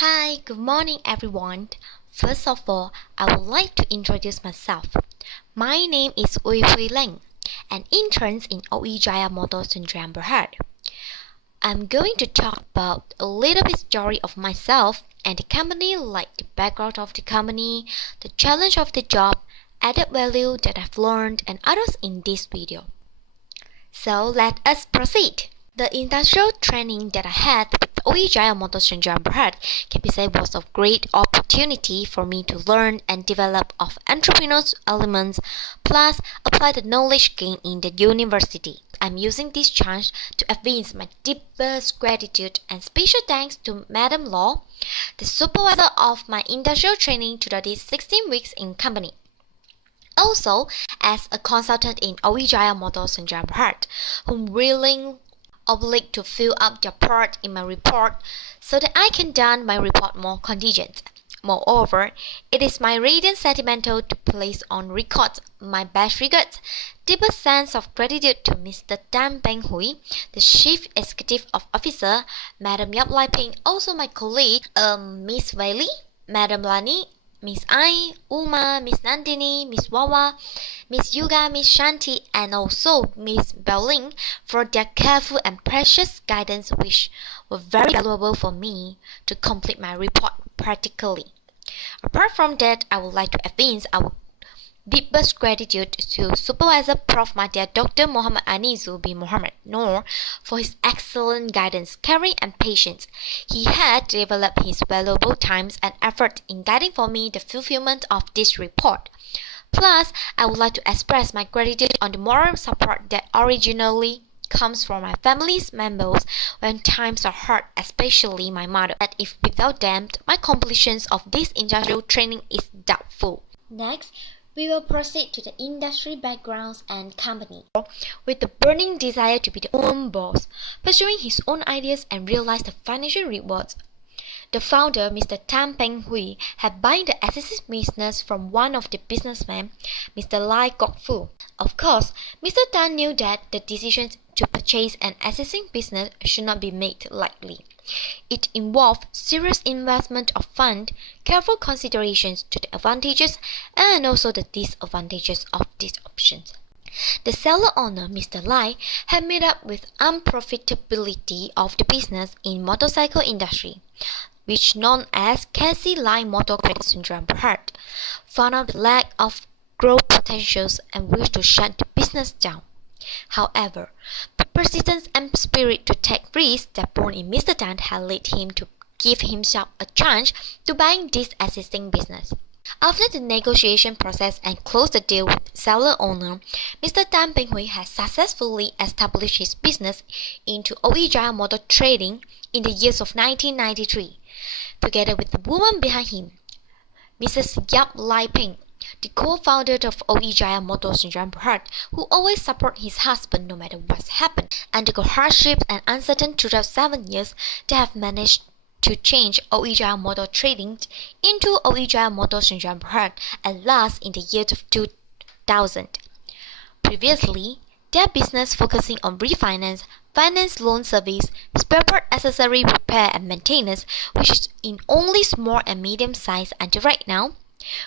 Hi, good morning everyone. First of all, I would like to introduce myself. My name is OOI HUI LENG, an intern in OOI Jaya Motor Sdn Bhd. I'm going to talk about a little bit story of myself and the company, like the background of the company, the challenge of the job, added value that I've learned, and others in this video. So let us proceed. The industrial training that I had with OOI Jaya Motor Sdn Bhd can be said was a great opportunity for me to learn and develop of entrepreneurial elements, plus apply the knowledge gained in the university. I'm using this chance to advance my deepest gratitude and special thanks to Madam Law, the supervisor of my industrial training throughout these 16 weeks in company. Also, as a consultant in OOI Jaya Motor Sdn Bhd, whom willing obliged to fill up their part in my report so that I can done my report more contingent. Moreover, it is my radiant sentimental to place on record my best regards, deepest sense of gratitude to Mr. Tan Peng Hui, the Chief Executive Officer, Madam Yap Lai Ping, also my colleague, Miss Vaili, Madam Lani, Miss Ai, Uma, Miss Nandini, Miss Wawa, Miss Yuga, Miss Shanti, and also Miss Belling for their careful and precious guidance, which were very valuable for me to complete my report practically. Apart from that, I would like to advance our deepest gratitude to Supervisor Prof. MADYA Dr. Muhammad ANIZU bin Muhammad Noor for his excellent guidance, caring, and patience. He had developed his valuable times and effort in guiding for me the fulfillment of this report. Plus, I would like to express my gratitude on the moral support that originally comes from my family's members when times are hard, especially my mother, that if without them, my completion of this industrial training is doubtful. Next, we will proceed to the industry backgrounds and company. With the burning desire to be the own boss, pursuing his own ideas and realize the financial rewards, the founder, Mr. Tan Peng Hui, had bought the existing business from one of the businessmen, Mr. Lai Kok Fu. Of course, Mr. Tan knew that the decision to purchase an existing business should not be made lightly. It involved serious investment of fund, careful considerations to the advantages and also the disadvantages of these options. The seller owner, Mr. Lai, had made up with unprofitability of the business in motorcycle industry, which known as Casey Lai Motor Credit Sdn Bhd, found out the lack of growth potentials and wished to shut the business down. However, the persistence and spirit to take risks that born in Mr. Tan had led him to give himself a chance to buying this existing business. After the negotiation process and closed the deal with the seller owner, Mr. Tan Peng Hui has successfully established his business into OOI Jaya Motor Trading in the years of 1993, together with the woman behind him, Mrs. Yap Lai Ping, the co-founder of OOI Jaya Motor Sdn Bhd, who always supports his husband no matter what's happened. Undergo hardships and uncertain throughout 7 years, they have managed to change OOI Jaya Motor Trading into OOI Jaya Motor Sdn Bhd at last in the year of 2000. Previously, their business focusing on refinance, finance loan service, spare part accessory repair and maintenance, which is in only small and medium size until right now,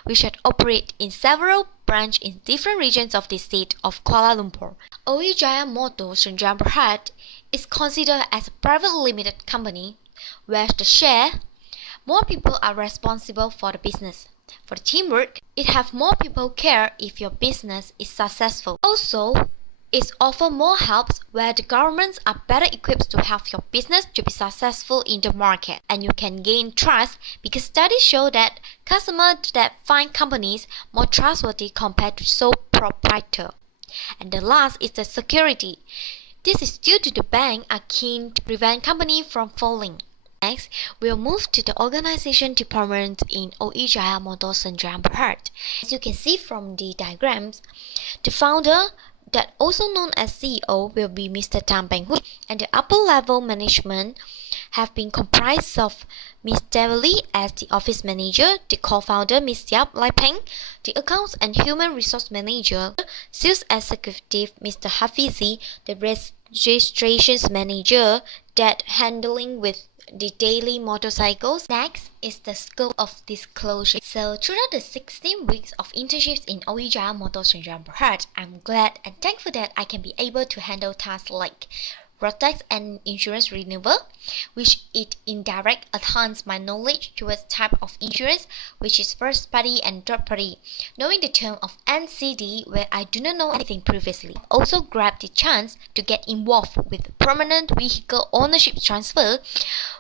we should operate in several branches in different regions of the state of Kuala Lumpur. OOI Jaya Motor Sdn Bhd is considered as a private limited company, where the share, more people are responsible for the business. For the teamwork, it have more people care if your business is successful. Also, it offers more helps where the governments are better equipped to help your business to be successful in the market, and you can gain trust because studies show that customers that find companies more trustworthy compared to sole proprietor. And the last is the security. This is due to the bank are keen to prevent company from falling. Next, we'll move to the organization department in OOI Jaya Motor Sdn Bhd. As you can see from the diagrams, the founder, that also known as CEO, will be Mr. Tan Peng Hui, and the upper level management have been comprised of Ms. Devali as the office manager, the co-founder Ms. Yap Lai Peng, the accounts and human resource manager, sales executive Mr. Hafizi, the registrations manager that handling with the daily motorcycles. Next is the scope of disclosure. So throughout the 16 weeks of internships in OOI Jaya Motor Sdn Bhd, I'm glad and thankful that I can be able to handle tasks like road tax and insurance renewal, which it indirectly enhances my knowledge towards type of insurance, which is first party and third party, knowing the term of NCD where I do not know anything previously. I also grabbed the chance to get involved with permanent vehicle ownership transfer,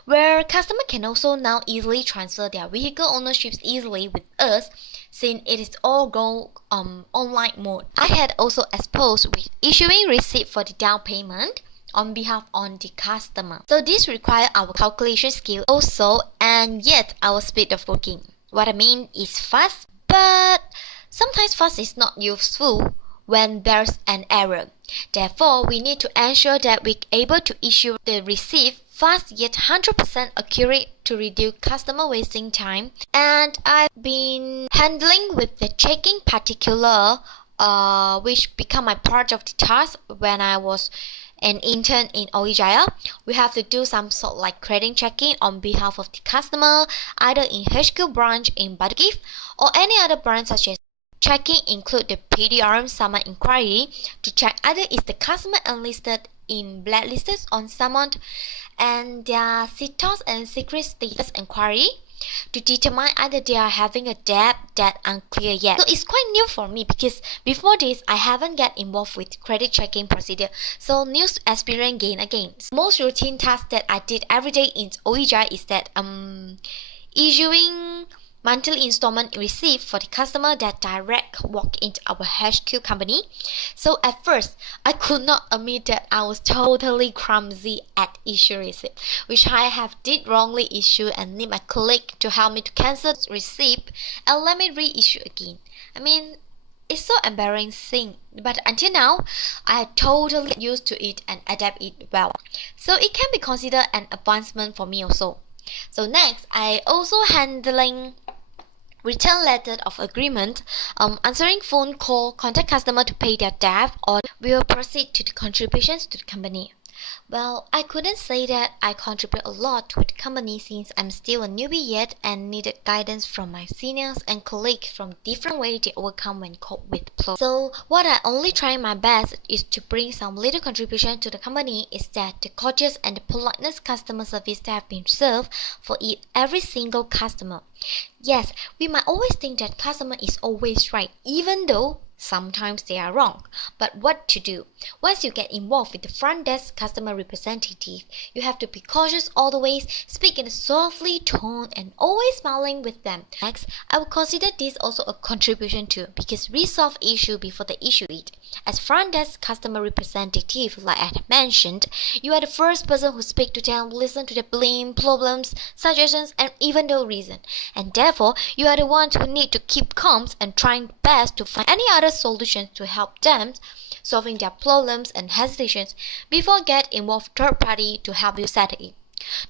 where customer can also now easily transfer their vehicle ownerships easily with us, since it is all go online mode. I had also exposed with issuing receipt for the down payment on behalf on the customer. So this requires our calculation skill also, and yet our speed of working. What I mean is fast, but sometimes fast is not useful when there's an error. Therefore, we need to ensure that we're able to issue the receipt fast yet 100% accurate to reduce customer wasting time. And I've been handling with the checking particular, which become my part of the task when I was an intern in OOI Jaya. We have to do some sort like credit checking on behalf of the customer, either in HQ branch in Bhd or any other branch, such as checking include the PDRM summon inquiry to check either is the customer enlisted in blacklisted on summoned, and their CTOS and secret status inquiry to determine either they are having a debt that unclear yet. So it's quite new for me because before this I haven't get involved with credit checking procedure, so new experience gain again. Most routine task that I did every day in OOI Jaya is that issuing monthly installment receipt for the customer that direct walk into our HQ company. So at first, I could not admit that I was totally clumsy at issue receipt, which I have did wrongly issue and need my colleague to help me to cancel the receipt and let me reissue again. I mean, it's so embarrassing, but until now, I totally get used to it and adapt it well. So it can be considered an advancement for me also. So next, I also handling return letter of agreement, answering phone call, contact customer to pay their debt, or will proceed to the contributions to the company. Well, I couldn't say that I contribute a lot to the company since I'm still a newbie yet and needed guidance from my seniors and colleagues from different ways to overcome when caught with plots. So what I only try my best is to bring some little contribution to the company is that the courteous and the politeness customer service that have been served for every single customer. Yes, we might always think that customer is always right, even though sometimes they are wrong. But what to do? Once you get involved with the front desk customer representative, you have to be cautious all the ways, speak in a softly tone, and always smiling with them. Next, I would consider this also a contribution too, because resolve issue before they issue it. As front desk customer representative, like I had mentioned, you are the first person who speak to them, listen to their blame, problems, suggestions, and even the reason. And therefore, you are the ones who need to keep calm and trying best to find any other solutions to help them solving their problems and hesitations before get involved third party to help you settle it.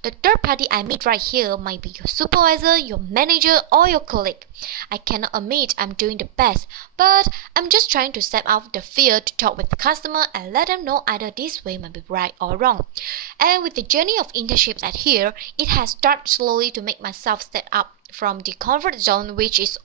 The third party I meet right here might be your supervisor, your manager, or your colleague. I cannot admit I'm doing the best, but I'm just trying to step out the fear to talk with the customer and let them know either this way might be right or wrong. And with the journey of internships at here, it has started slowly to make myself step up from the comfort zone, which is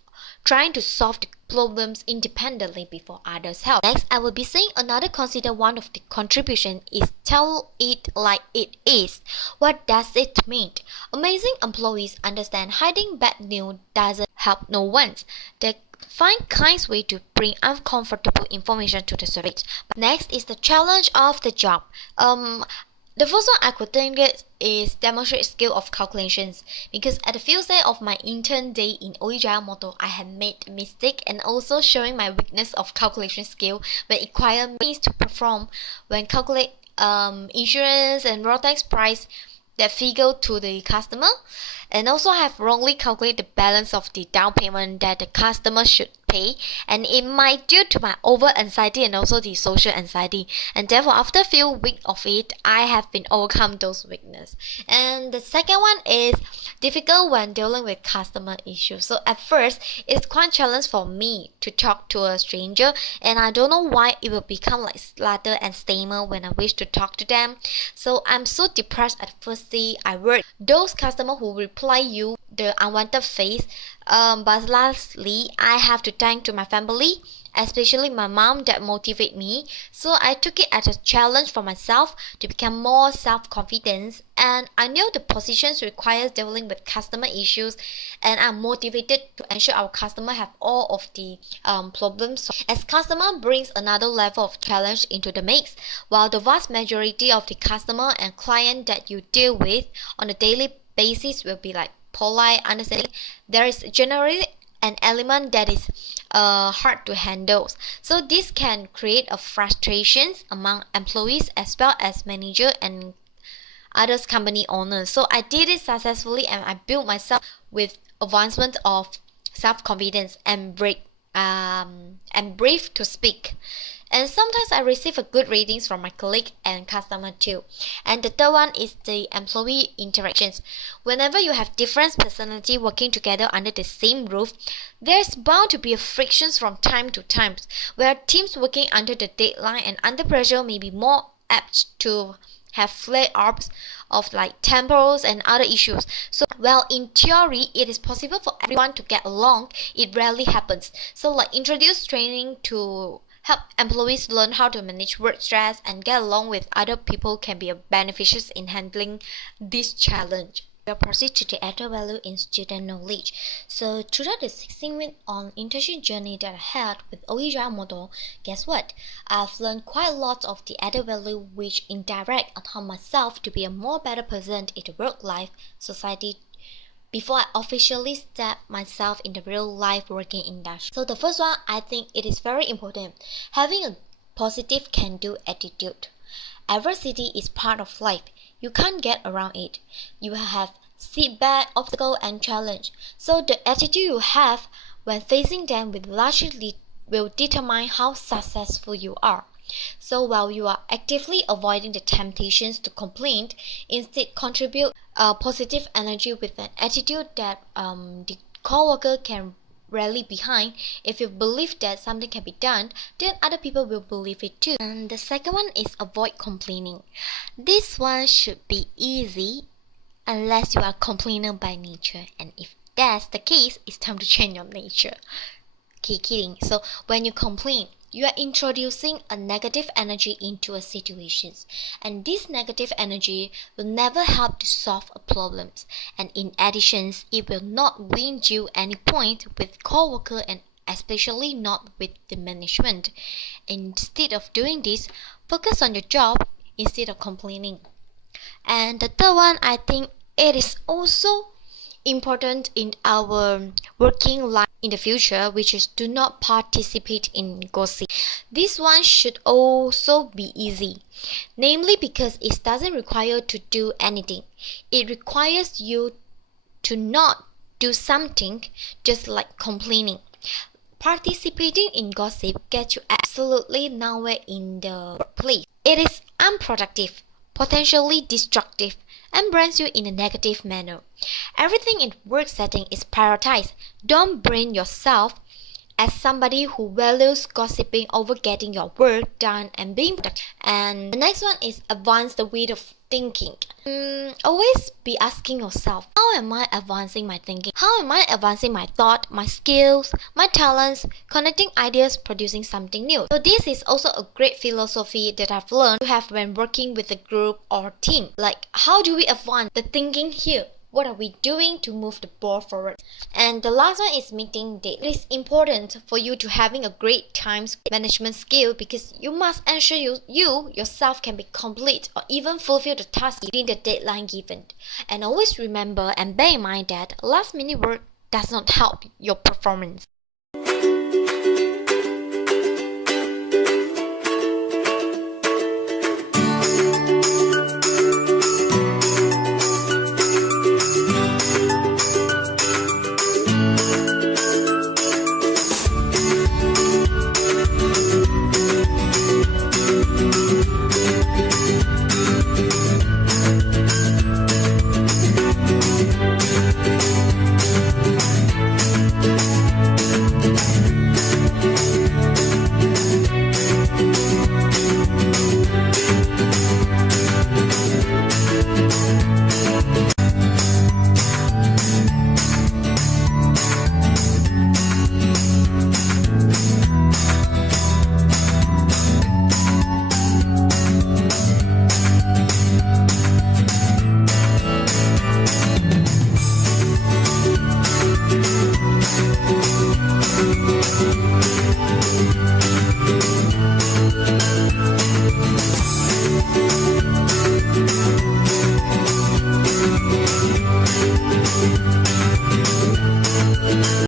trying to solve the problems independently before others help. Next, I will be saying another consider one of the contribution is tell it like it is. What does it mean? Amazing employees understand hiding bad news doesn't help no one. They find kind way to bring uncomfortable information to the surface. Next is the challenge of the job. The first one I could think is demonstrate skill of calculations, because at the first day of my intern day in OOI Jaya Motor, I had made mistake and also showing my weakness of calculation skill when it required me to perform when calculate insurance and road tax price that figure to the customer, and also have wrongly calculated the balance of the down payment that the customer should pay, and it might due to my over anxiety and also the social anxiety, and therefore after a few weeks of it I have been overcome those weakness. And the second one is difficult when dealing with customer issues. So at first it's quite challenge for me to talk to a stranger, and I don't know why it will become like stutter and stammer when I wish to talk to them. So I'm so depressed at first. I work those customers who reply you the unwanted face, but lastly I have to thank to my family, especially my mom, that motivate me. So I took it as a challenge for myself to become more self-confident, and I know the positions requires dealing with customer issues, and I'm motivated to ensure our customer have all of the problems, as customer brings another level of challenge into the mix, while the vast majority of the customer and client that you deal with on a daily basis will be like polite, understanding. There is generally an element that is hard to handle. So this can create a frustrations among employees as well as manager and others company owners. So I did it successfully, and I built myself with advancement of self-confidence and brave to speak. And sometimes I receive a good ratings from my colleague and customer too. And the third one is the employee interactions. Whenever you have different personality working together under the same roof, there's bound to be a frictions from time to time, where teams working under the deadline and under pressure may be more apt to have flare-ups of like tempers and other issues. So while in theory it is possible for everyone to get along, it rarely happens. So like introduce training to help employees learn how to manage work stress and get along with other people can be beneficial in handling this challenge. We'll proceed to the added value in student knowledge. So throughout the 16-week on internship journey that I had with OOI Jaya Motor, guess what? I've learned quite a lot of the added value which indirect on myself to be a more better person in the work life society before I officially step myself in the real life working industry. So the first one, I think it is very important, having a positive can-do attitude. Adversity is part of life. You can't get around it. You have setback, obstacle, and challenge. So the attitude you have when facing them will determine how successful you are. So while you are actively avoiding the temptations to complain, instead contribute positive energy with an attitude that the coworker can rally behind. If you believe that something can be done, then other people will believe it too. And the second one is avoid complaining. This one should be easy unless you are a complainer by nature, and if that's the case, it's time to change your nature. Okay, kidding. So when you complain, you are introducing a negative energy into a situation, and this negative energy will never help to solve a problem, and in addition it will not win you any point with coworker and especially not with the management. Instead of doing this, focus on your job instead of complaining. And the third one, I think it is also important in our working life in the future, which is do not participate in gossip. This one should also be easy, namely because it doesn't require to do anything. It requires you to not do something, just like complaining. Participating in gossip gets you absolutely nowhere in the workplace. It is unproductive, potentially destructive, and brands you in a negative manner. Everything in work setting is prioritized. Don't brand yourself as somebody who values gossiping over getting your work done and being productive. And the next one is advance the way of thinking. Always be asking yourself, how am I advancing my thinking? How am I advancing my thought, my skills, my talents, connecting ideas, producing something new? So this is also a great philosophy that I've learned to have when working with a group or team. Like, how do we advance the thinking here? What are we doing to move the ball forward? And the last one is meeting date. It is important for you to having a great time management skill, because you must ensure you yourself can be complete or even fulfill the task within the deadline given. And always remember and bear in mind that last minute work does not help your performance.